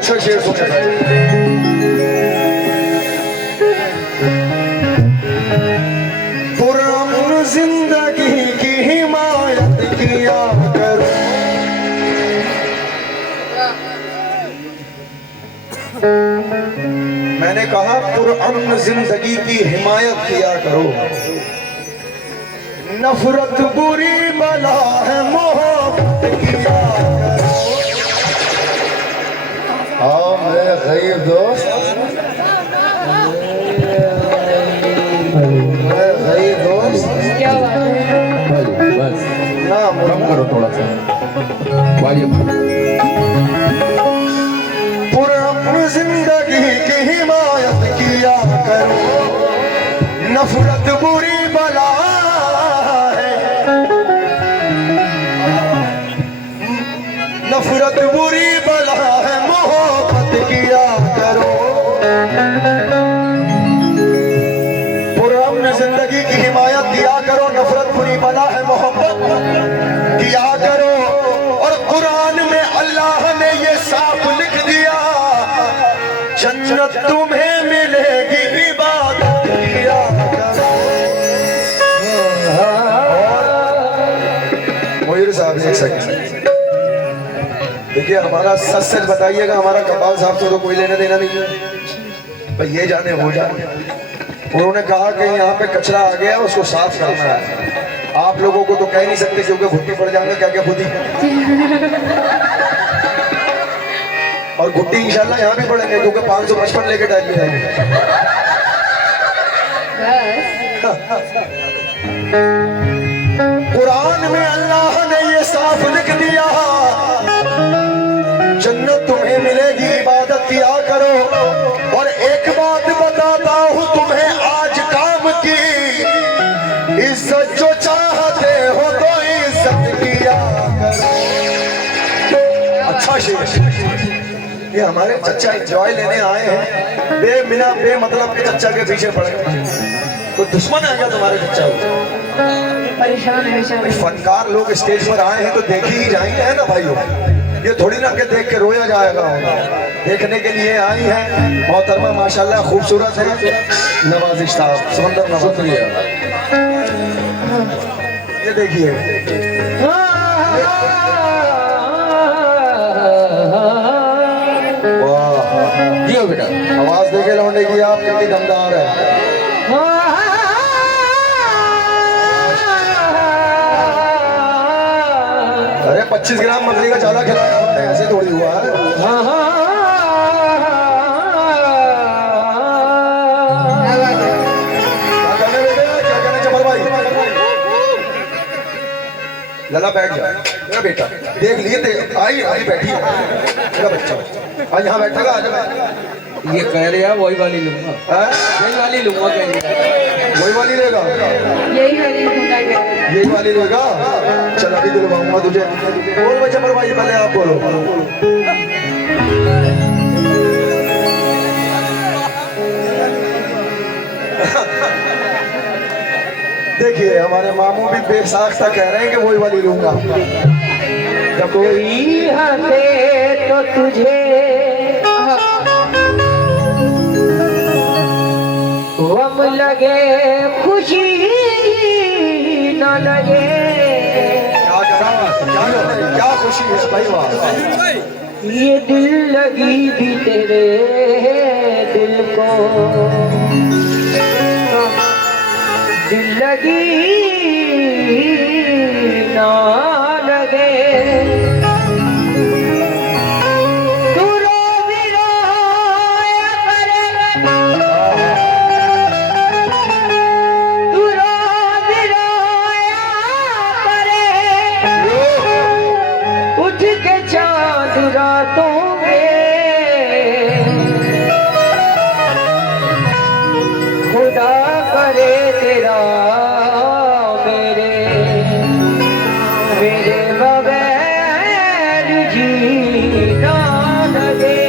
अच्छा शेर सुने भाई। पुरानी जिंदगी की हिमायत किया करो। मैंने कहा पुरानी जिंदगी की हिमायत किया करो। नफरत बुरी बला है मोहब्बत किया करो। हाँ मेरे गरीब दोस्त, मेरे गरीब दोस्त, क्या बात है? बस ना कम करो थोड़ा सा वॉल्यूम। पुरानी जिंदगी की हिमायत किया करो। नफरत बुरी बला है, नफरत बुरी बला है मोहब्बत किया करो। पुरानी जिंदगी की हिमायत किया करो। नफरत बुरी बला है मोहब्बत किया करो। और कुरान में अल्लाह ने ये साफ लिख दिया, जन्नत तुम्हें मिलेगी इबादत किया करो। मोहिर साहब एक सेकंड देखिए, हमारा सच सच बताइएगा, हमारा कपाल साहब से तो कोई लेना देना नहीं है भाई, ये जाने हो जाए। उन्होंने कहा कि यहाँ पे कचरा आ गया, उसको साफ करना है। आप लोगों को तो कह नहीं सकते क्योंकि घुट्टी पड़ जाएंगे, क्या क्या बुद्धि। और घुट्टी इंशाल्लाह यहाँ भी पड़ेंगे क्योंकि 555 लेके डाल दिया है। कुरान में अल्लाह ने ये साफ लिख दिया, जन्नत तुम्हें मिलेगी इबादत किया करो। और एक बात बताता हूँ तुम्हें आज काम की, इज्जत जो चाहते हो तो इज्जत किया करो। अच्छा शेर, ये हमारे चच्चा एंजॉय लेने आए हैं, बेमतलब के चच्चा के पीछे पड़ गए। तो दुश्मन आ गया तुम्हारे चच्चा को। परेशान है बेचारे। फनकार लोग स्टेज पर आए हैं तो देख ही जाएंगे, है ना भाइयों। ये थोड़ी ना कि देख के रोया जाएगा, देखने के लिए आई है। मोहतरमा माशाल्लाह खूबसूरत है, नवाजिश साहब समंदर नवाज। शुक्रिया। ये देखिए, वाह जियो बेटा, आवाज देखे लौंडे की आप कितनी दमदार है। अरे 25 ग्राम मछली का चाला खिलाया हमने, ऐसे थोड़ी हुआ है। क्या कहने बेटे, क्या कहने जबर भाई। लला बैठ जा मेरा बेटा, देख लिए आई आई बैठी है मेरा बच्चा। आज यहाँ बैठेगा, आ जाएगा। ये कह रहे हैं वही वाली लूंगा, वही वाली लूंगा कह रहे हैं। वही वाली लेगा, यही वाली होता है। यही वाली लेगा। चल अभी दिलवाऊंगा तुझे। बोल भाई जबर भाई, पहले आप बोलो। देखिए हमारे मामू भी बेसाख्ता कह रहे हैं कि वही वाली लूंगा। जब कोई हंसे तो तुझे गम लगे, खुशी न लगे। क्या खुशी है भाई, वाह। ये दिल लगी भी तेरे दिल को, दिल लगी ना लगे। तू रो भी रोया करेगा, तू रो भी रोया करे। उठ के चांद रातों में खुदा करे तेरा मेरे बगैर जीना लगे।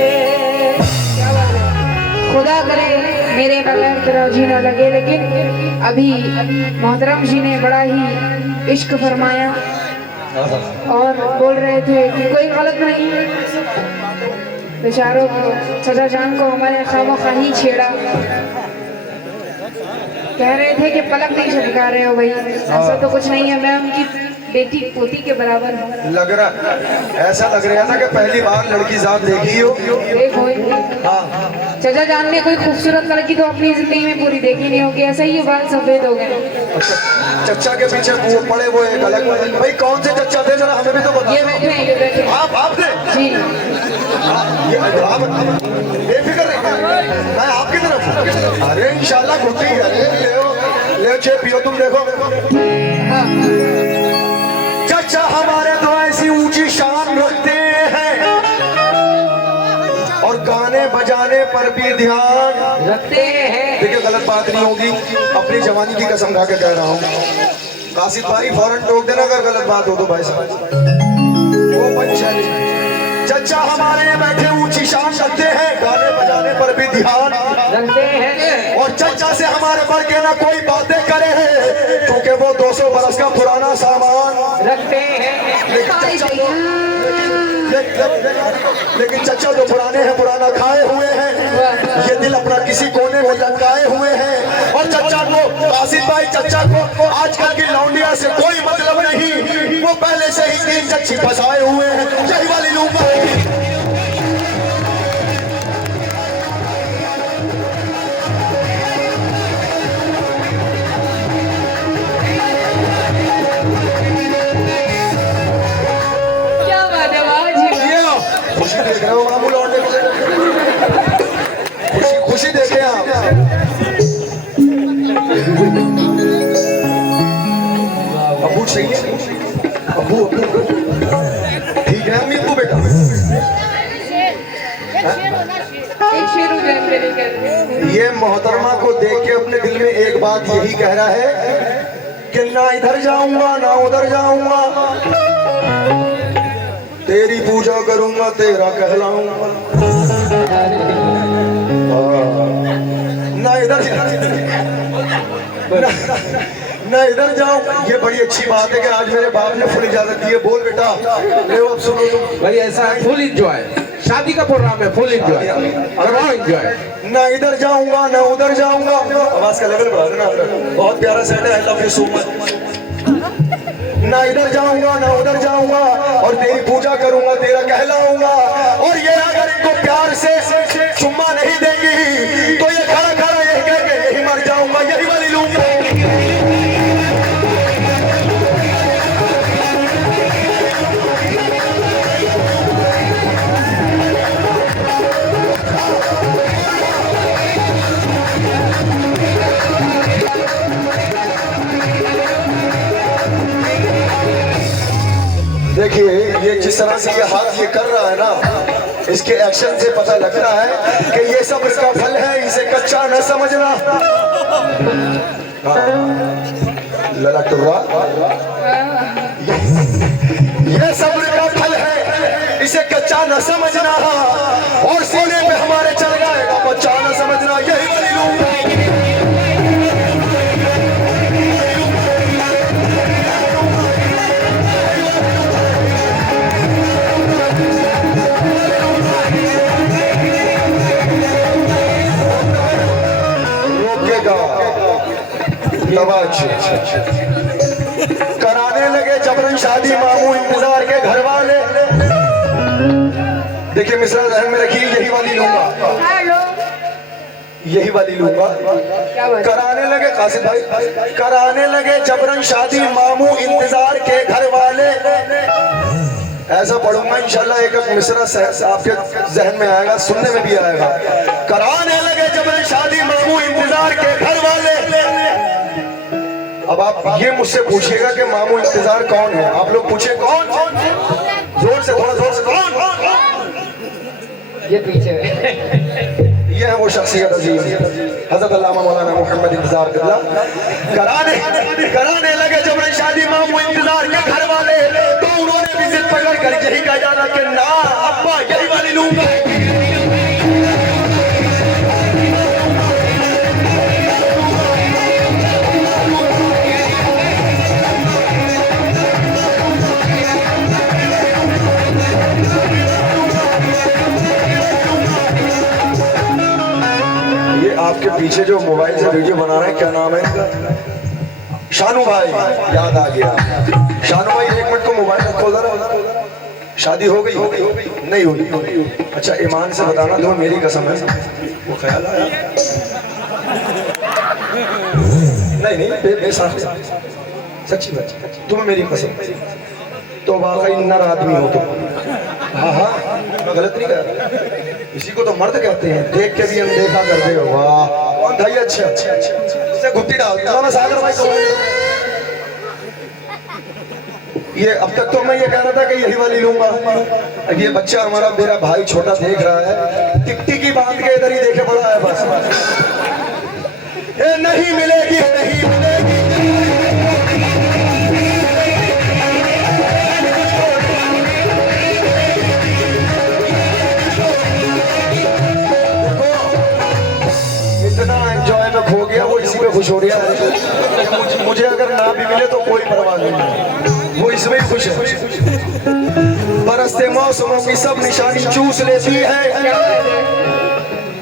खुदा करे मेरे बगैर तेरा जीना लगे। लेकिन अभी मोहतरम जी ने बड़ा ही इश्क फरमाया और बोल रहे थे कि कोई गलत नहीं है। बेचारों को, चचा जान को हमारे खामोखा ही छेड़ा। कह रहे थे कि पलक नहीं झपका रहे हो भाई, ऐसा तो कुछ नहीं है, मैं उनकी बेटी पोती के बराबर हूँ। ऐसा लग रहा था कि पहली बार लड़की साथ देखी हो। देखो चचा जान ने कोई खूबसूरत लड़की तो अपनी जिंदगी में पूरी देखी नहीं होगी, ऐसा ही बाल सफेद हो गए। चच्चा के पीछे वो पड़े वो एक अलग भाई, कौन से चच्चा थे जरा हमें भी तो बता। ये बैठे आप थे जी। आप बेफिक्र रहिए, मैं आपकी तरफ हूं। अरे इंशाल्लाह घुटी है। ले चे पियो तुम, देखो चच्चा हमारे तो ऐसी ऊंची शान रखते हैं और गाने बजाने पर भी ध्यान रखते हैं। देखिए गलत बात नहीं होगी, अपनी जवानी की कसम खा के कह रहा हूँ। कासिफ भाई फौरन टोक देना अगर गलत बात हो तो भाई साहब। वो पंचायत चच्चा हमारे बैठे ऊंची शान रखते हैं, गाने बजाने पर भी ध्यान रखते हैं। और चच्चा से हमारे बढ़ के ना कोई बातें करे हैं, क्योंकि वो 200 बरस का पुराना सामान रखते हैं। लेकिन चच्चा जो पुराने हैं, पुराना खाए हुए हैं, ये दिल अपना किसी कोने में लटकाए हुए हैं। और चच्चा को, कासिफ भाई चच्चा को आजकल की लौंडिया से कोई मतलब नहीं, वो पहले से ही 3 चच्ची फंसाए हुए हैं। यही वाली लूंगा। खुशी देख रहे हो मामू लौंडे को? खुशी देखे आप। अबू सही है, अबू ठीक है। अम्मी अबू बेटा एक शेर हो जाए मेरे घर। ये मोहतरमा को देख के अपने दिल में एक बात यही कह रहा है कि ना इधर जाऊंगा ना उधर जाऊंगा, तेरी पूजा करूंगा, तेरा कहलाऊंगा। ना इधर ना इधर जाऊं। ये बड़ी अच्छी बात है कि आज मेरे बाप ने फुल इजाजत दी है। बोल बेटा, ले अब सुनो तुम। भाई ऐसा है, फुल एंजॉय, शादी का प्रोग्राम है, फुल एंजॉय करवाओ, एंजॉय। ना इधर जाऊंगा ना उधर जाऊंगा। आवाज का लेवल बढ़ा देना, बहुत प्यारा सेट है। I love you so much. ना इधर जाऊंगा ना उधर जाऊंगा और तेरी पूजा करूंगा, तेरा कहलाऊंगा। और ये अगर इनको प्यार से चुम्मा नहीं देंगी तो ये खड़ा खड़ा यही कह के यही मर जाऊंगा, यही वाली लूंगा। देखिए ये जिस तरह से ये हाथ ये कर रहा है ना, इसके एक्शन से पता लग रहा है कि ये सब्र का फल है, इसे कच्चा न समझना। लला टुर्रा, ये सब्र का फल है, इसे कच्चा न समझना और सीने पे हमारे चल जाएगा बच्चा न समझना, यही वाली लूंगा। कराने लगे जबरन शादी मामू इंतजार के घर वाले। देखिए मिश्रा जहन में रखिए, यही वाली लूंगा, यही वाली लूंगा। कराने लगे कासिफ भाई, कराने लगे जबरन शादी मामू इंतजार के घर वाले। ऐसा पढ़ूंगा इंशाल्लाह, एक मिसरा आपके जहन में आएगा, सुनने में भी आएगा। कराने लगे जबरन शादी मामू इंतजार के घर वाले। अब आप ये मुझसे पूछिएगा कि मामू इंतजार कौन है? आप लोग पूछे कौन? जोर से, थोड़ा जोर से, कौन? ये पीछे ये है वो शख्सियत अजीज हजरत अल्लामा मौलाना मोहम्मद इंतजार बिल्ला। कराने लगे जब शादी मामू इंतजार के घर वाले, तो उन्होंने भी जिद पकड़ कर यही कहा जाना कि ना अब्बा यही वाली लूंगा। आपके पीछे जो मोबाइल से वीडियो बना रहे हैं, क्या नाम है इनका? शानू भाई, याद आ गया। शानू भाई, 1 मिनट को मोबाइल रखो जरा। शादी हो गई? नहीं हुई? अच्छा, ईमान से बताना, तुम्हें मेरी कसम है वो ख्याल आया? नहीं, सच्ची बात, तुम्हें मेरी कसम, तो वाकई नर आदमी हो तुम। हाँ, मैं गलत नहीं कह रहा। इसी को तो मर्द कहते हैं, देख के भी अनदेखा कर दे। वाह, कौन था ये? अच्छा, इसे घुट्टी डाल मैं सागर भाई को। ये अब तक तो मैं ये कह रहा था कि यही वाली लूंगा। अब ये बच्चा हमारा, मेरा भाई छोटा देख रहा है, टिकटिकी बांध के इधर ही देखे पड़ा है बस। ये नहीं मिलेगी, नहीं मिलेगी। इतना एंजॉय में खो गया, वो इसी पे खुश हो रहा है। मुझे अगर ना भी मिले तो कोई परवाह नहीं, वो इसमें खुश है। बरसते मौसमों की सब निशानी चूस लेती है।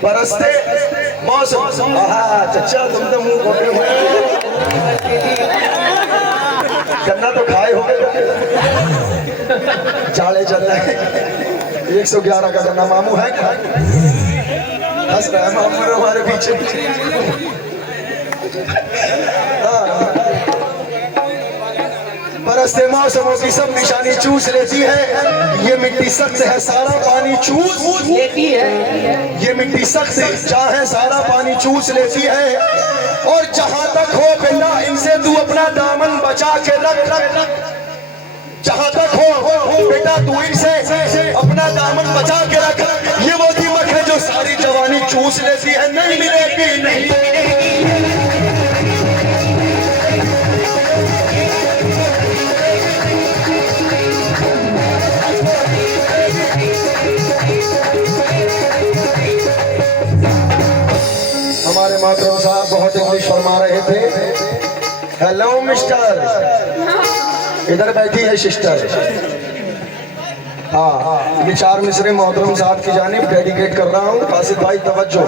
बरसते मौसम, चचा तुम तो मुंह खोले हुए, गन्ना तो खाए हो गए, चाले चल रहे हैं। 111 का गन्ना मामू है क्या? हंस रहा है मामू हमारे पीछे। बरसते मौसमों की सब निशानी चूस लेती है। ये मिट्टी सख्त है, सारा पानी चूस लेती है। ये मिट्टी सख्त चाहे सारा पानी चूस लेती है। और जहां तक हो बेटा, इनसे तू अपना दामन बचा के रख। जहां तक हो बेटा, तू इनसे अपना दामन बचा के रख। ये वो दीमक है जो सारी जवानी चूस लेती है। नहीं मिलेगी, नहीं हमारे मातरम साहब बहुत इंग्लिश फरमा रहे थे। हेलो मिस्टर, इधर बैठी है सिस्टर। हाँ, ये 4 मिसरे मोहतरम साहब की जानिब डेडिकेट कर रहा हूँ। कासिफ भाई तवज्जो।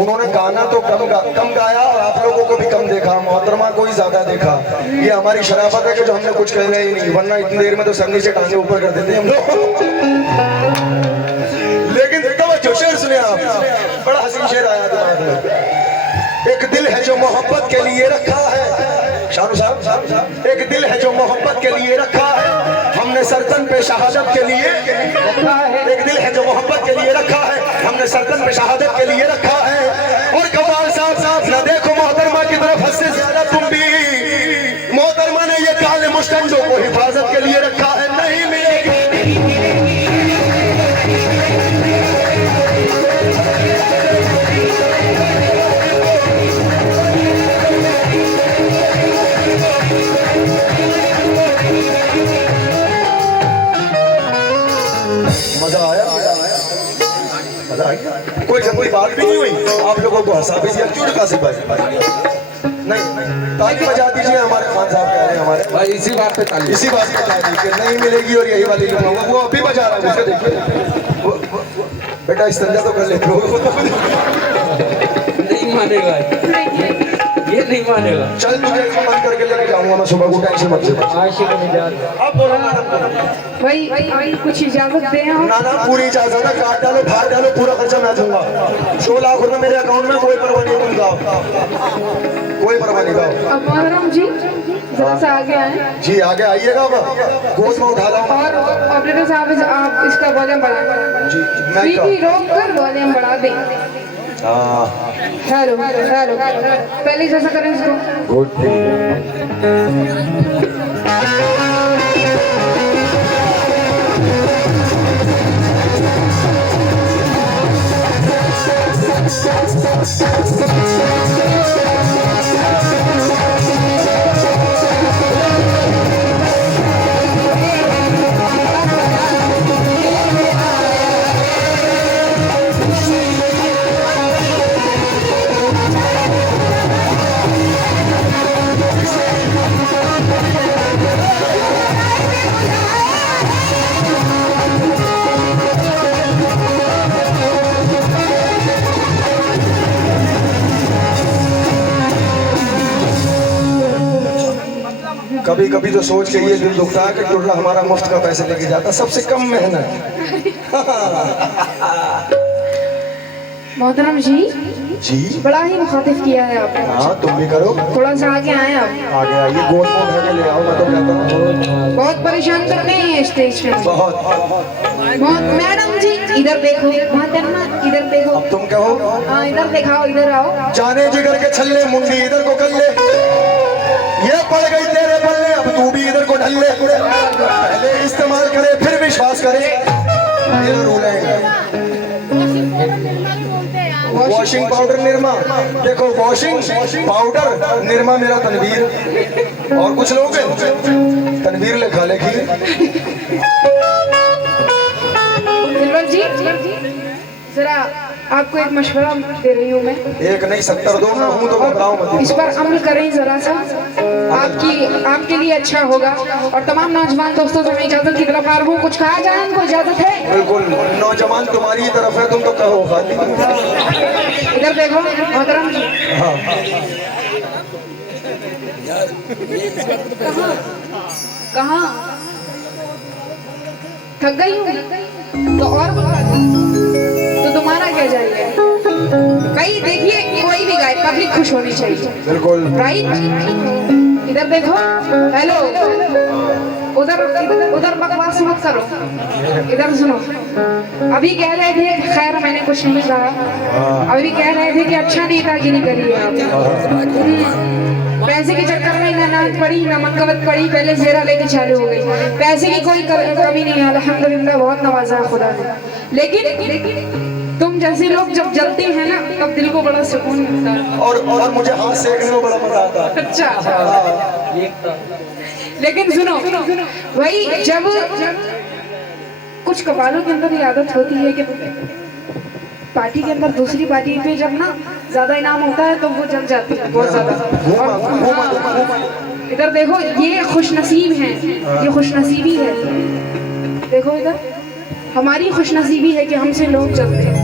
उन्होंने गाना तो कम गाया और आप लोगों को भी कम देखा, मोहतरमा को ही ज्यादा देखा। ये हमारी शराफत है कि जो हमने कुछ कहना ही नहीं, वरना इतनी देर में तो संगी से टांगे ऊपर कर देते हम लोग। लेकिन तवज्जो, शेर सुने आप, बड़ा हसीन शेर आया दिमाग में। एक दिल है जो मोहब्बत के लिए रखा है, शानू साहब, एक दिल है जो मोहब्बत के लिए रखा है। हमने सरतन पे शहादत के लिए रखा है। एक दिल है जो मोहब्बत के लिए रखा है, हमने सरतन पे शहादत के लिए रखा है। और कमाल साहब न देखो मोहतरमा की तरफ, हद से ज्यादा तुम भी। मोहतरमा ने ये काले मुस्टंडों को हिफाजत के लिए रखा है। नहीं मिलेगी, मजा आया? कोई बात भी नहीं हुई, आप लोगों को हंसा भी दिया। क्यों कासिफ भाई? नहीं, ताली बजा दीजिए। हमारे खान साहब कह रहे हैं, हमारे भाई इसी बात पे ताली, इसी बात पे ताली कि नहीं मिलेगी और यही वाली लूंगा। वो अभी बजा रहा है, उसको देखिए। बेटा इस्तेंजा तो कर लेते हो। नहीं मानेगा, ये नहीं मानेगा। चल तुझे बंद करके लेके जाऊंगा मैं सुबह को, टेंशन मत ले। अब बोलो भाई कुछ इजाजत दे। ना, पूरी इजाजत है। काट डालो, फाड़ डालो, पूरा खर्चा मैं दूंगा। 2 लाख रुपए मेरे अकाउंट में, कोई परवाह नहीं दूंगा, कोई परवाह नहीं। अब मोहतरम जी जरा सा आगे आए। जी आगे आइएगा, गोद में उठा लाऊंगा। और ऑपरेटर साहब आप इसका वॉल्यूम बढ़ा जी, मैं रोक कर वॉल्यूम बढ़ा दें। हेलो, पहले जैसा करें इसको। गुड। कभी कभी तो सोच के ये दिल दुखता है कि टुल्ला हमारा मुफ्त का पैसे लेके जाता, सबसे कम मेहनत। मोहतरम जी जी बड़ा ही मुखातिब किया है आपने। हाँ तुम भी करो, थोड़ा सा आगे आए आप। आगे आइए, गोद में उठा के ले आओ, मैं तो कहता हूँ बहुत परेशान करते हैं स्टेज पे। बहुत। मैडम जी इधर देखो, मोहतरमा इधर देखो। अब तुम कहो, हाँ इधर दिखाओ, इधर आओ। जाने जिगर के छल्ले मुंडी इधर को कर ले, ये पड़ गई तेरे पल्ले, अब तू भी इधर को ढल ले। पहले इस्तेमाल करे फिर विश्वास करे, मेरा रूल है। वॉशिंग पाउडर निरमा, देखो वॉशिंग पाउडर निरमा मेरा तनवीर, और कुछ लोग तनवीर लिखा लेखी। दिलबर जी जरा आपको एक मशवरा दे रही हूँ मैं। एक नहीं 70 दो, मैं हूँ तो घबराओ मत। इस पर अमल करें जरा सा, आपके लिए अच्छा होगा। और तमाम नौजवान दोस्तों से मैं इजाजत की तरफ हूँ। कुछ कहा जाए, उनको इजाजत है? बिल्कुल, नौजवान तुम्हारी तरफ है, तुम तो कहो खाली। इधर देखो मोहतरम जी। हाँ कहाँ थक गई हूँ तो और तो तुम्हारा क्या जाएगा? कहीं देखिए कोई भी गाय, पब्लिक खुश होनी चाहिए। बिल्कुल राइट। इधर देखो, हेलो, उधर उधर बकवास मत करो, इधर सुनो। अभी कह रहे थे, खैर मैंने कुछ नहीं कहा, अभी कह रहे थे कि अच्छा नेतागिरी करिए आप। पैसे के चक्कर में ना नाच पड़ी ना मनकवत पड़ी, पहले जेरा लेके चालू हो गई। पैसे की कोई कमी नहीं है, अल्हम्दुलिल्लाह बहुत नवाजा है खुदा ने। लेकिन तुम जैसे लोग जब जलते हैं ना, तब दिल को बड़ा सुकून मिलता है। और मुझे हाथ सेकने में बड़ा मजा आता है। अच्छा। लेकिन सुनो भाई, जब कुछ कबालों के अंदर ये आदत होती है कि पार्टी के अंदर दूसरी पार्टी पे जब ना ज्यादा इनाम होता है तो वो जल जाती है बहुत ज्यादा। इधर देखो, ये खुशनसीब हैं, ये खुशनसीबी है। देखो इधर, हमारी खुशनसीबी है कि हमसे लोग चलते हैं।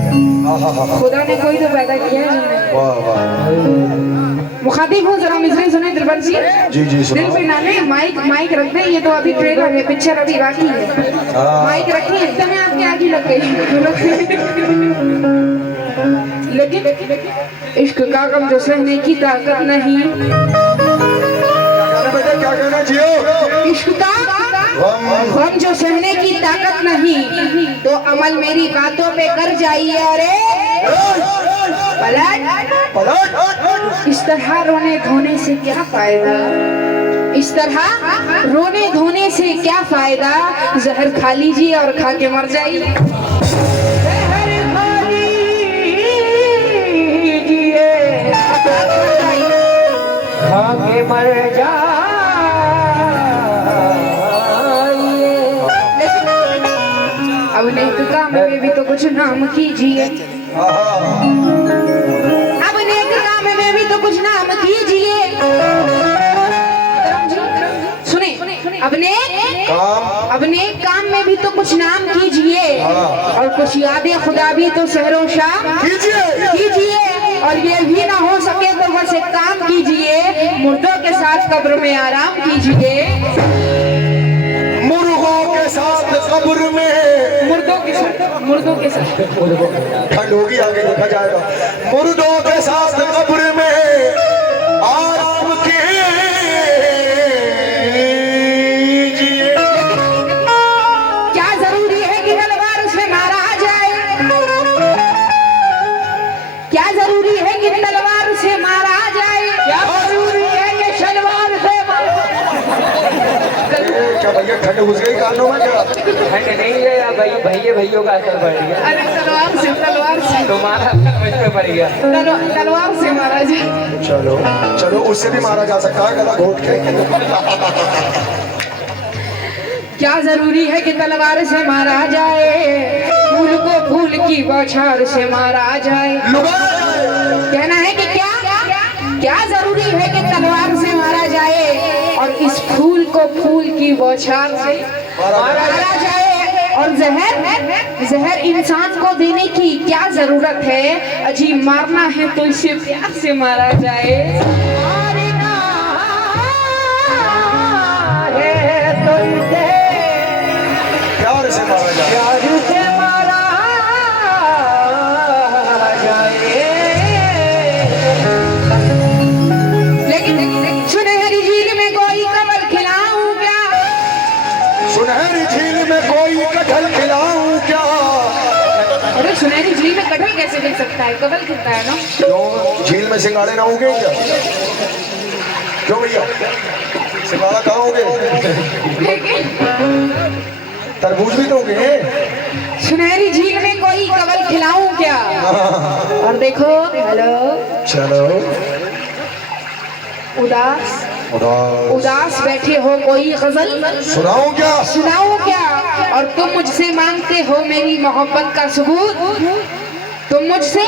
खुदा ने कोई तो पैदा किया है जिन्हें। मुखातिब हूँ, जरा मिसरे सुने दिलबर जी। जी दिल पे ना ले, माइक रख दे, ये तो अभी ट्रेलर है, पिक्चर अभी बाकी है। माइक रखिए, एकदम आपके आगे लग गई। लेकिन इश्क का गम जो सहने की ताकत नहीं, क्या कहना जियो, इश्क का गम जो सहने की ताकत नहीं, तो अमल मेरी बातों पे कर जाइए। अरे पलट, इस तरह रोने धोने से क्या फायदा, इस तरह रोने धोने से क्या फायदा, जहर खा लीजिए और खा के मर जाइए। जहर खा लीजिए, खा के मर जाइए। अब नेक काम में भी तो कुछ नाम कीजिए, अब नेक काम में भी तो कुछ नाम कीजिए। सुने, अपने काम में भी तो कुछ नाम कीजिए, और कुछ यादें खुदा भी तो सहरो शाम कीजिए। और ये भी ना हो सके तो बस एक काम कीजिए, मुर्दों के साथ कब्र में आराम कीजिए। मुर्गों के साथ कब्र में, मुर्दों के साथ ठंड होगी, आगे देखा जाएगा। मुर्दों के साथ कब्र में आराम कीजिए। क्या जरूरी है कि तलवार से मारा जाए, क्या जरूरी है कि तलवार से मारा जाए, क्या जरूरी है कि शलवार से क्या भैया ठंड घुस गई कानों में? क्या ठंड नहीं है भाई, भैया का असर बढ़ गया। अरे तलवार से तुम्हारा मुझ पे पड़ गया। तलवार से मारा जाए। चलो उससे भी मारा जा सकता है, गला घोट के। क्या जरूरी है कि तलवार से मारा जाए, फूल को फूल की बौछार से मारा जाए। कहना है कि क्या जरूरी है कि तलवार से मारा जाए, और इस फूल को फूल की बौछार से मारा जाए। और जहर इंसान को देने की क्या जरूरत है, अजी मारना है तो इसे प्यार से मारा जाए। झील में कटहल कैसे खिल सकता है? कटहल खिलता है ना। क्यों झील में सिंगाड़े ना होंगे क्या? क्यों भैया सिंगाड़ा कहाँ होंगे? तरबूज भी तो होंगे। सुनहरी झील में कोई कमल खिलाऊं क्या? और देखो, हेलो, चलो उदास उदास उदास बैठे हो, कोई गजल सुनाऊं क्या? सुनाओ क्या? और तुम मुझसे मांगते हो मेरी मोहब्बत का सबूत, तुम मुझसे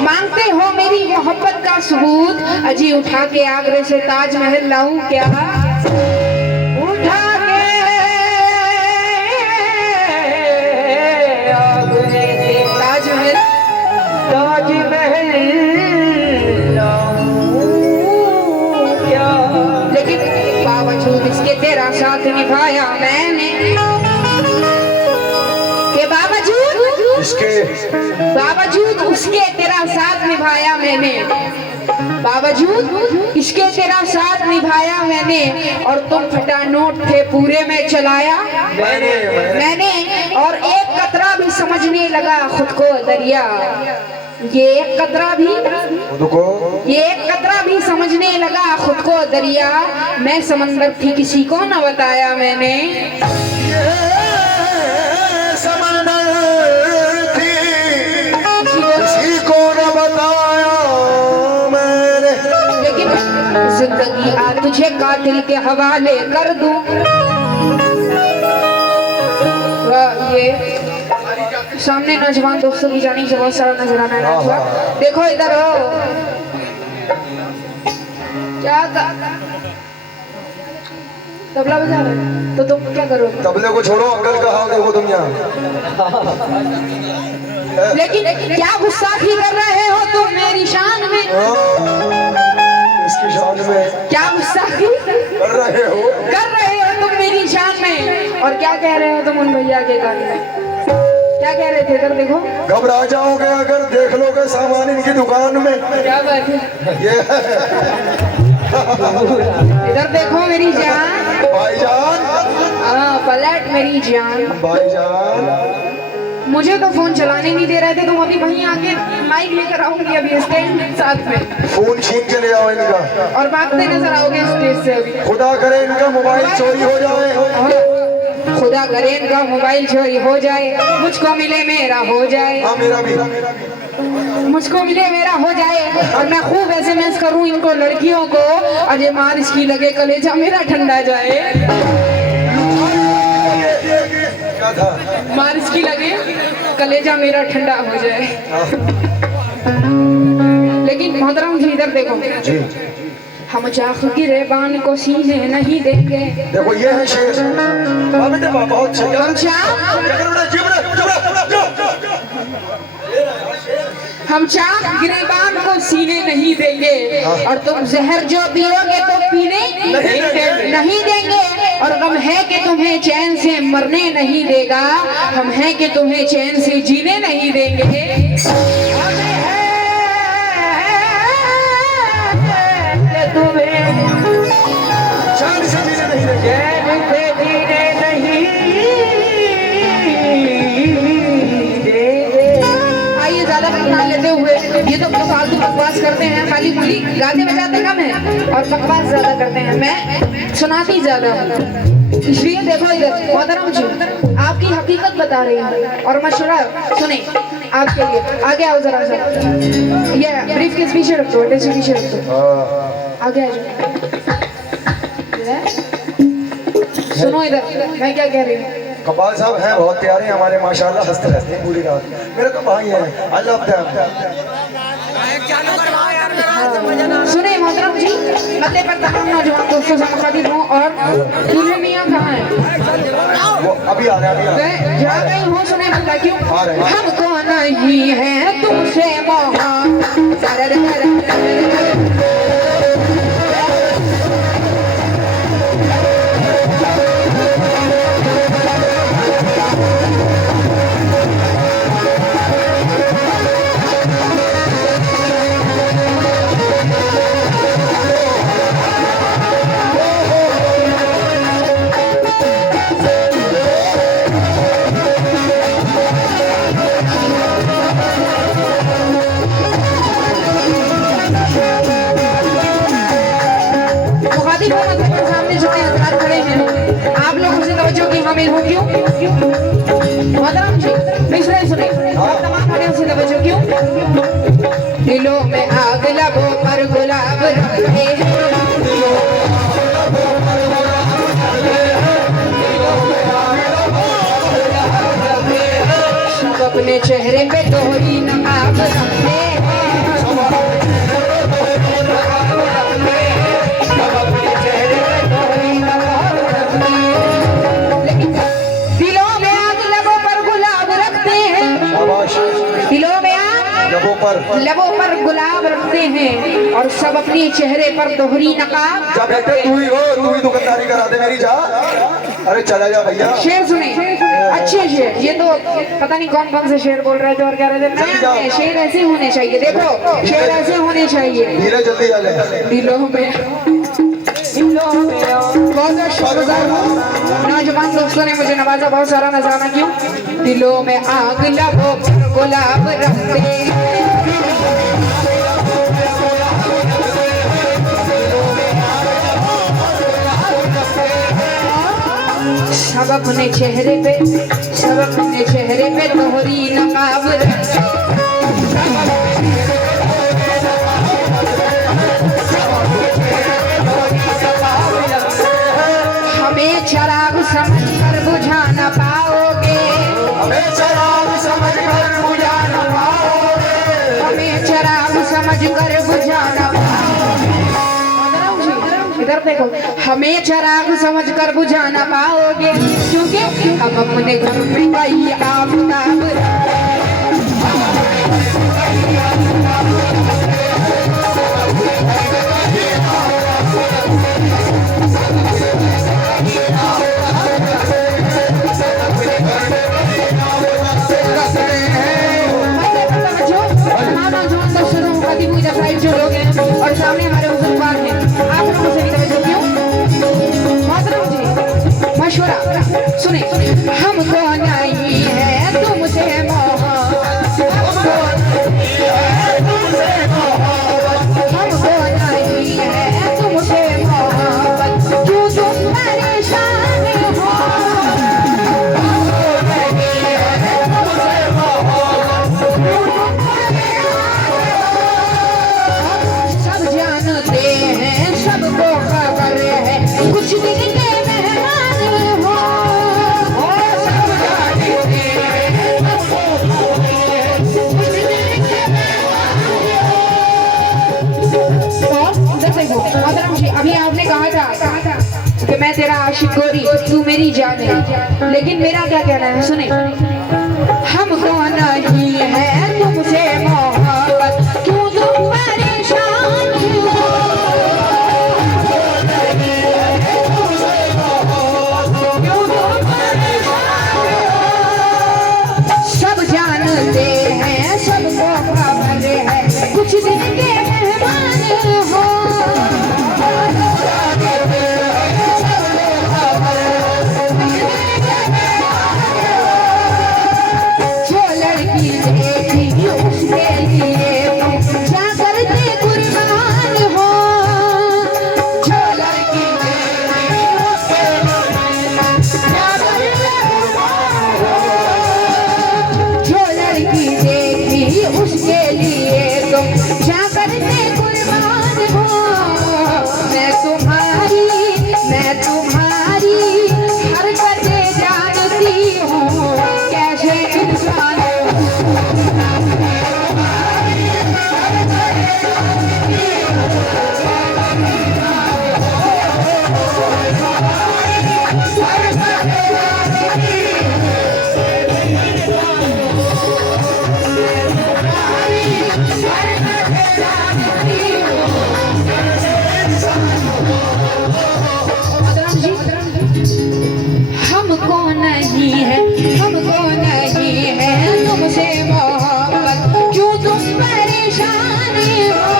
मांगते हो मेरी मोहब्बत का सबूत। अजी उठा के आगरे से ताजमहल लाऊं क्या? उठा के आगरे से ताजमहल लाऊं क्या? लेकिन बावजूद इसके तेरा साथ निभाया मैंने, के बावजूद उसके तेरा साथ निभाया मैंने, बावजूद इसके तेरा साथ निभाया मैंने। और तुम फटा नोट थे पूरे में चलाया मैंने। और एक कतरा भी समझने लगा खुद को दरिया, ये एक कतरा भी समझने लगा खुद को दरिया। मैं समंदर थी किसी को न बताया मैंने, जिंदगी आ तुझे कातिल के हवाले कर दूं। ये सामने नौजवान दोस्तों की जानी से बहुत सारा नजराना है। देखो इधर हो, क्या तबला बजा रहे तो तुम क्या करो? तबले को छोड़ो, अंकल का हाल देखो तुम यहाँ। लेकिन क्या गुस्साखी कर रहे हो तुम मेरी शान में? इसकी शान में क्या गुस्साखी कर रहे हो तुम मेरी शान में? और क्या कह रहे हो तुम उन भैया के गाने में? क्या कह रहे थे? इधर देखो। घबरा जाओगे अगर देख लोगे सामान इनकी दुकान में। क्या बात है? ये इधर देखो मेरी जान। भाईजान। हाँ पलट मेरी जान। भाईजान मुझे तो फोन चलाने नहीं दे रहे थे, तुम अभी वहीं आके माइक लेकर आओगे अभी स्टैंड साथ में। फोन छीन के ले आओ इनका और भागते नजर आओगे स्टेज से अभी। खुदा करे इनका मोबाइल चोरी हो जाए। खुदा करे इनका मोबाइल चोरी हो जाए, मुझको मिले मेरा हो जाए। हाँ मेरा भी। मुझको मिले मेरा हो जाए। और मैं खूब SMS करूं इनको लड़कियों को, अजय मार इसकी लगे कलेजा मेरा ठंडा जाए। क्या था? मार इसकी लगे कलेजा मेरा ठंडा हो जाए। लेकिन मोहतरम जी इधर देखो जी। हम चाक गिरेबान को सीने नहीं देंगे। देखो ये है शेर। बहुत हम चाक गिरेबान को सीने नहीं देंगे। और तुम जहर जो पियोगे तो पीने नहीं देंगे। और गम है कि तुम्हें चैन से मरने नहीं देगा, हम हैं कि तुम्हें चैन से जीने नहीं देंगे। आइए ज्यादा बकवास लेते हुए, ये तो फालतू बकवास करते हैं, खाली बोली गाते बजाते कम है और बकवास ज्यादा करते हैं। मैं सुनाती ज्यादा हूँ, इसलिए देखो इधर मोहतरम जी आपकी हकीकत बता रही हूँ और मशवरा सुने आपके लिए। आगे आओ जरा सा, ये ब्रीफ केस पीछे रख दो, टेस्ट पीछे रख दो, आगे आ जाओ। सुनो इधर मैं क्या कह रही हूँ। कपाल साहब हैं बहुत प्यारे हमारे, माशाल्लाह हंसते रहते हैं पूरी रात। मेरे तो भाई हैं, अल्लाह सुने मोहतरम जी, मते पर तमाम नौजवान दोस्तों से मुखातिब हूँ। और दूल्हे मियाँ कहाँ हैं? वो अभी आ रहे हैं। जा गई हूँ, सुने बता क्यों? आ रहे हैं। हमको नहीं है तुमसे ध्यान से तवज्जो क्यों? दिलों में आग लबों पर गुलाब रखते हैं, सब अपने चेहरे पे दोहरी नकाब रखते हैं। लबों पर गुलाब रखते हैं और सब अपने चेहरे पर दोहरी नकाब। जा बेटे तू ही दुकानदारी करा दे मेरी, जा। अरे चला जा भैया। शेर सुने, अच्छे शेर। ये तो पता नहीं कौन कौन से शेर बोल रहे थे और कह रहे थे शेर ऐसे होने चाहिए। देखो शेर ऐसे होने चाहिए। धीरे जल्दी जा ले। दिलों में बहुत शुक्रिया नौजवान दोस्तों ने मुझे नवाजा, बहुत सारा नजराना क्यों? दिलों में आग लबों पर गुलाब रखते हैं, सब अपने चेहरे पे दोहरी नकाब रखते हैं। हमें चराग समझ कर बुझा न पाओगे, हमें चराग समझ कर बुझा न पाओगे, हमें चराग समझ कर बुझा न पाओगे। इधर देखो, हमें चराग समझ कर बुझा न पाओगे, क्योंकि हम अपने घर में कई आफताब जो लोग हैं और सामने हमारे बुजुर्ग हैं, आप लोगों से भी तवज्जो क्यों? मोहतरम जी मशवरा सुने, हमको नहीं है तुमसे मोहब्बत, हमको नहीं है तुमसे मोहब्बत, क्यों तुम परेशान हो? सबको खबर है कुछ दिन के मेहमान हो, सब जानते हैं कुछ दिन के मेहमान हो। अभी आपने कहा था कि मैं तेरा आशिक गोरी तू मेरी जान है, लेकिन मेरा क्या कहना है सुने, हमको नहीं है तुमसे मोहब्बत, क्यों तुम परेशान हो? सब जानते हैं सबको खबर है कुछ दिन के मेहमान हो, जो लड़की देखी उसके लिए क्या करते कुर्बान हो, जो लड़की देखी उसके क्या करते कुर्बान हो, जो लड़की देखी उसके लिए तुम क्या करते कुर्बान हो। मैं तुम्हारी हरकतें जानती हूँ, कैसे इंसान हमको नहीं है तुमसे मोहब्बत, क्यों तुम परेशान हो?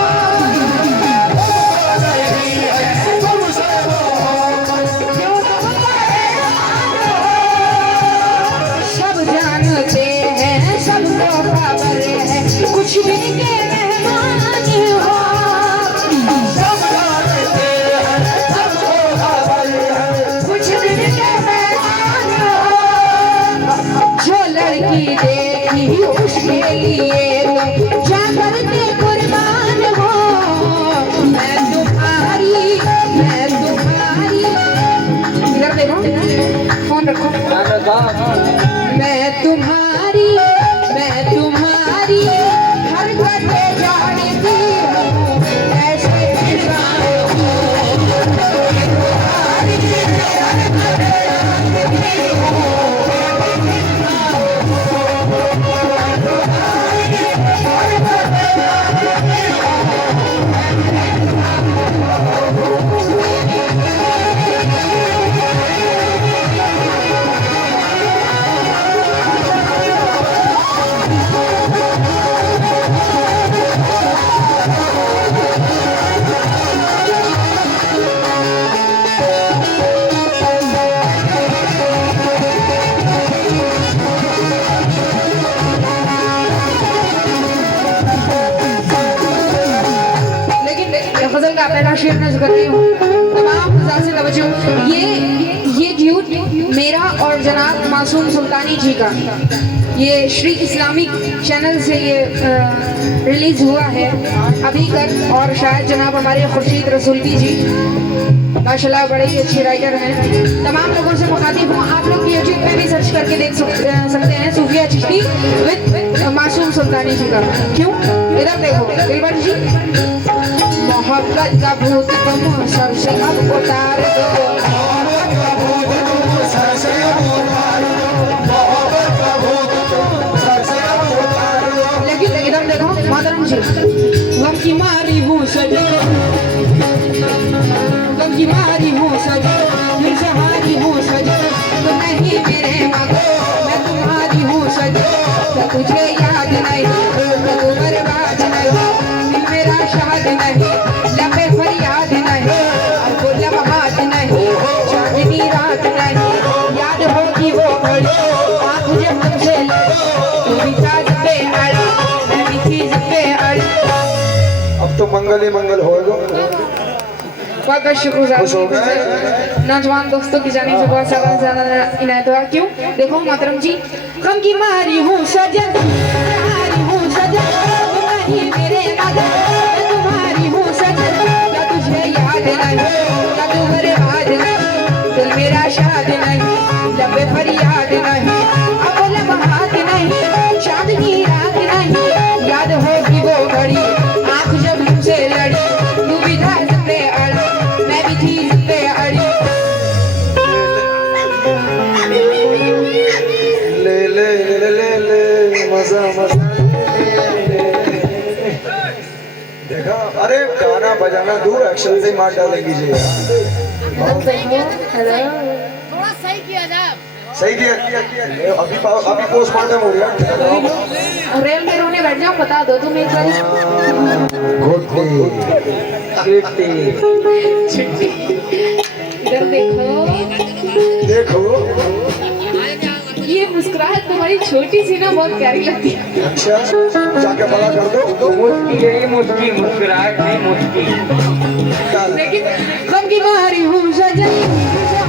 सब जानते हैं सबको खबर है कुछ दिन के मेहमान हो, सब जानते हैं सबको खबर है कुछ दिन के मेहमान हो, जो लड़की देखी उसके लिए तुम जा करके कुर्बान हो। मैं तुम्हारी इधर देखो, फोन रखो। मैं तुम्हारी हर बातें जानती हूँ, ऐसे गजल का पहला शेर नज़र कर रही हूँ। तमाम हज़रात से तवज्जो, ये ड्यूट मेरा और जनाब मासूम सुल्तानी जी का, ये श्री इस्लामिक चैनल से ये रिलीज हुआ है अभी तक। और शायद जनाब हमारे खुर्शीद रसूलवी जी माशाल्लाह बड़े ही अच्छे राइटर हैं। तमाम लोगों से मुखातिब हूँ, आप लोग यूट्यूब पे भी सर्च करके देख सकते हैं सूफिया चिश्ती विद मासूम सुल्तानी जी का। क्यों, इधर देखो दिलबर जी। मोहब्बत का भूत तुम सर से अब उतार दो, लेकिन इधर देखो मातरम जी। गम की मारी हूँ सजे, गम की मारी हूँ सजे, दिल से हारी हूँ सजे, तुम नहीं मेरे मगर मैं तुम्हारी हूँ सजे। तो तुझे याद नहीं, तो तू बर्बाद नहीं, दिल मेरा शाद नहीं, लबे फरियाद नहीं, अब वो लम्हात नहीं, चांदनी रात नहीं, याद होगी वो घड़ी आँख जब तुमसे लड़ी, तू भी चाँद पे अड़ी, मैं भी चीज़ पे अड़ी। अब तो मंगल ही मंगल होगा। बहुत बहुत शुक्रगुजार नौजवान दोस्तों की जानिब से बहुत ज़्यादा इनायत हुआ। क्यों, देखो मोहतरम जी। गम की मारी हूँ सजन, हारी हूँ सजन, तुम नहीं मेरे मगर मैं तुम्हारी हूँ सजन। क्या तुझे याद नहीं, क्या तू बर्बाद नहीं, दिल मेरा शाद नहीं, लबे फरियाद नहीं, अब लम्हात नहीं, चांदनी रात नहीं, याद होगी वो घड़ी आँख जब तुमसे लड़ी, तू भी था पे अड़ा, मैं भी थी पे अड़ी। ले ले ले ले ले मजा मजा देखा। अरे गाना बजाना दूर, एक्शन से मार डालेंगी जी। हेलो, थोड़ा सही किया जाए। सही किया। अभी पोस्टमार्टम हो गया। रेल में रोने बैठ जाओ, बता दो तुम एक बार। इधर देखो, ये मुस्कुराहट तुम्हारी छोटी सी ना बहुत प्यारी लगती है। अच्छा, जाके बड़ा कर दो। मुस्की मुस्कुराहट नहीं मुस्की। लेकिन गम की मारी हूँ सजन,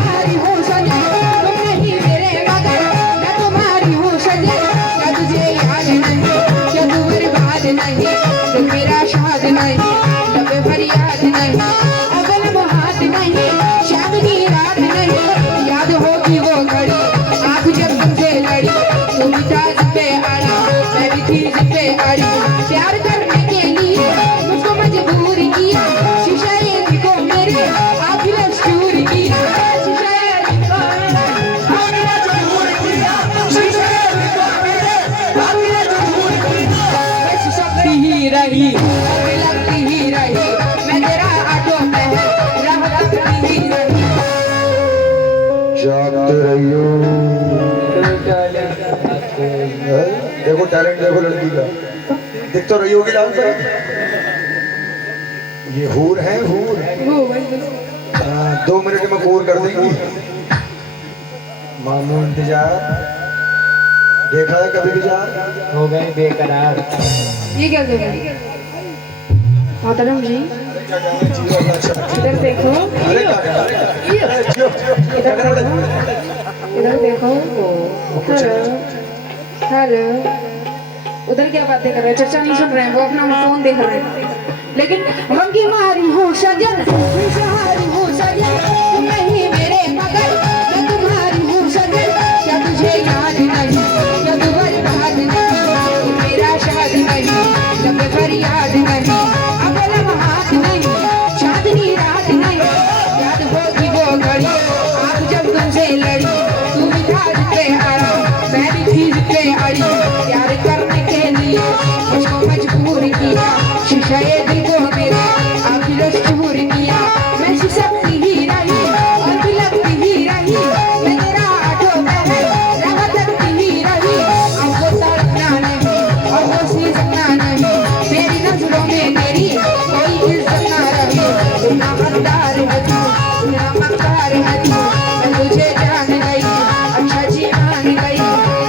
हारी हूँ सजन, तुम नहीं मेरे मगर मैं तुम्हारी हूँ सजन। क्या तुझे याद नहीं, क्या तू बर्बाद नहीं, दिल मेरा शाद नहीं, लबे फरियाद नहीं, अब लम्हात नहीं, चांदनी रात नहीं, याद होगी वो घड़ी आँख जब तुमसे लड़ी, तू भी ताज पे अड़ा, मैं भी चीज पे अड़ी। प्यार करने के लिए मुझको मजबूर किया, शीशे को मेरे आखिर चूर किया, शीशे को आखिर चूर किया, शीशे को मेरे आखिर चूर किया। मैं सुसकती ही रही, लगती ही रही, मैं तेरा आटो में राह तकती ही रही। जागते रहियो। देखो टैलेंट, देखो लड़की का। देख तो रही होगी लाल साहब, ये हूर है हूर। 2 मिनट में हूर कर देंगी। मानो इंतजार, देखा है कभी विचार हो गए बेकरार। ये क्या कर रहे हैं मोहतरम जी? इधर देखो, अरे इधर देखो। हेलो हेलो, उधर क्या बातें कर रहे हैं, चर्चा नहीं सुन रहे हैं, वो अपना फोन देख रहे हैं। लेकिन गम की मारी हूँ सजन, सहारी हूँ सजन, तुम नहीं मेरे मगर मैं तुम्हारी हूँ सजन। क्या तुझे याद नहीं, क्या तू बर्बाद नहीं, मेरा शाद नहीं, जब फरियाद नहीं, अब लम्हात नहीं, चांदनी रात नहीं, याद होगी वो घड़ी आप जब तुमसे लड़ी। तू भी था जिद पे अड़ा, मैं भी थी जिद पे अड़ी, प्यार करने के लिए मुझको मजबूर किया, शीशे दिल को मेरे आखिर चूर किया। मैं सिसकती ही रही और बिलकती ही रही, मैं तेरा आठों पहर रहा तकती ही रही। अब वो तड़पना नहीं और वो सीसकना नहीं, तेरी नजरों में मेरी कोई इज्जत ना रही। इतना गद्दार है तू, इतना मक्कार है तू, मैं तुझे जान गई, अच्छा जी मान गई।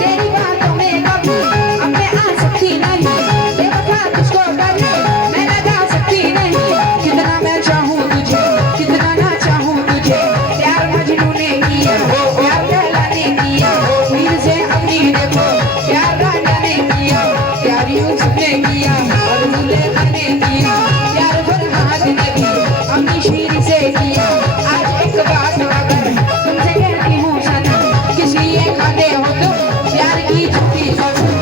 तेरी बातों में कभी अपने आ सकती नहीं, बेवफा तुझको कभी मैं लगा सकती नहीं। कितना मैं चाहूँ तुझे, कितना ना चाहूँ तुझे, प्यार मजनू ने किया, प्यार कहला ने किया, मीर से अपनी देखो प्यार राजा ने किया, प्यार यूसुफ ने किया और जुलेखा ने किया, प्यार फरहाद ने भी अपनी शीर से किया। आज एक बात अगर तुमसे कहती हूँ सनम, किसी ये खाते हो तो प्यार की झूठी कसम,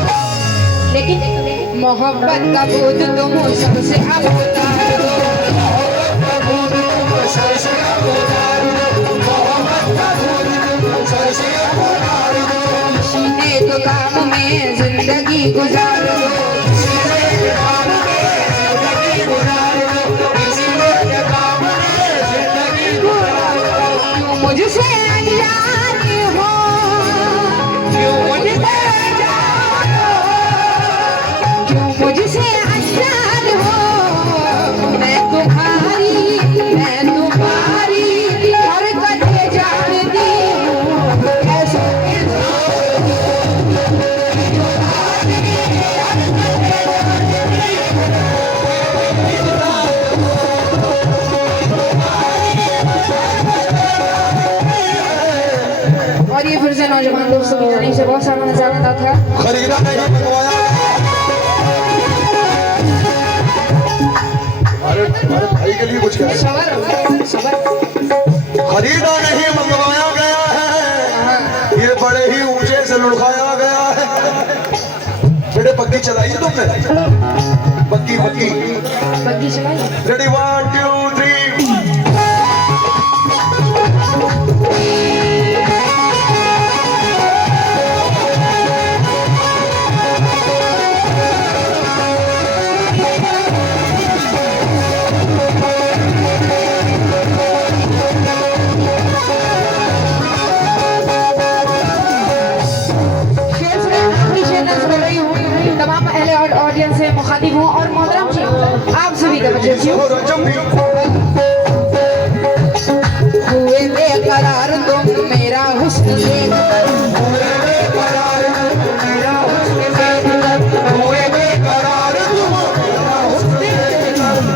लेकिन मोहब्बत का बोझ तुम सबसे अब उतार दो। किसी ने तो काम में जिंदगी गुजार दो, क्यों मुझसे अनजान हो, क्यों मुझसे अनजान हो, क्यों मुझसे अनजान हो। मैं तुम्हारी हर कदर जानती हूँ, कैसे और ये फिर से नौजवान दोस्तों की जानी से बहुत सारा नजारा था। खरीदा नहीं मंगवाया, अरे भाई के लिए कुछ करें। सबर सबर, खरीदा नहीं मंगवाया गया है, ये बड़े ही ऊंचे से लुढ़काया गया है। बेटे पक्की चलाई तुमने, पक्की पक्की बग्गी चलाई। रेडी 1 2 3। तमाम अहले और ऑडियंस से मुखातिब हूँ और मोहतरम जी आप सभी का बच्चे हुए बेकरार तुम मेरा हुस्न देखकर,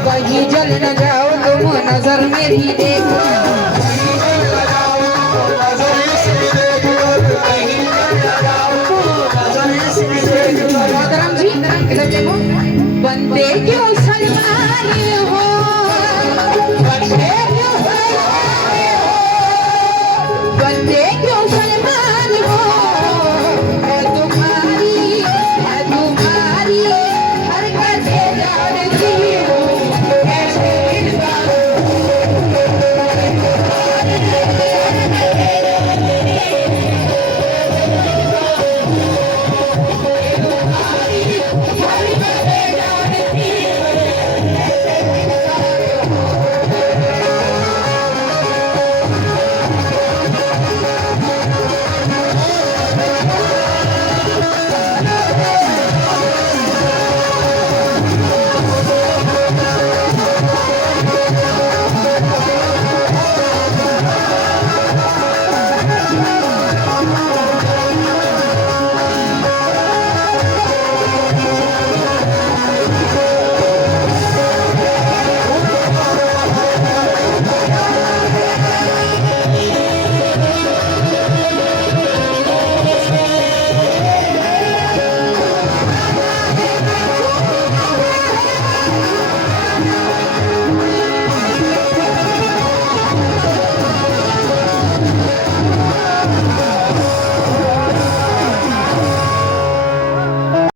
कहीं जल न जाओ तुम नजर मेरी देखकर। मोहतरम जी इधर देखो, बंदे क्यों सलमान हो,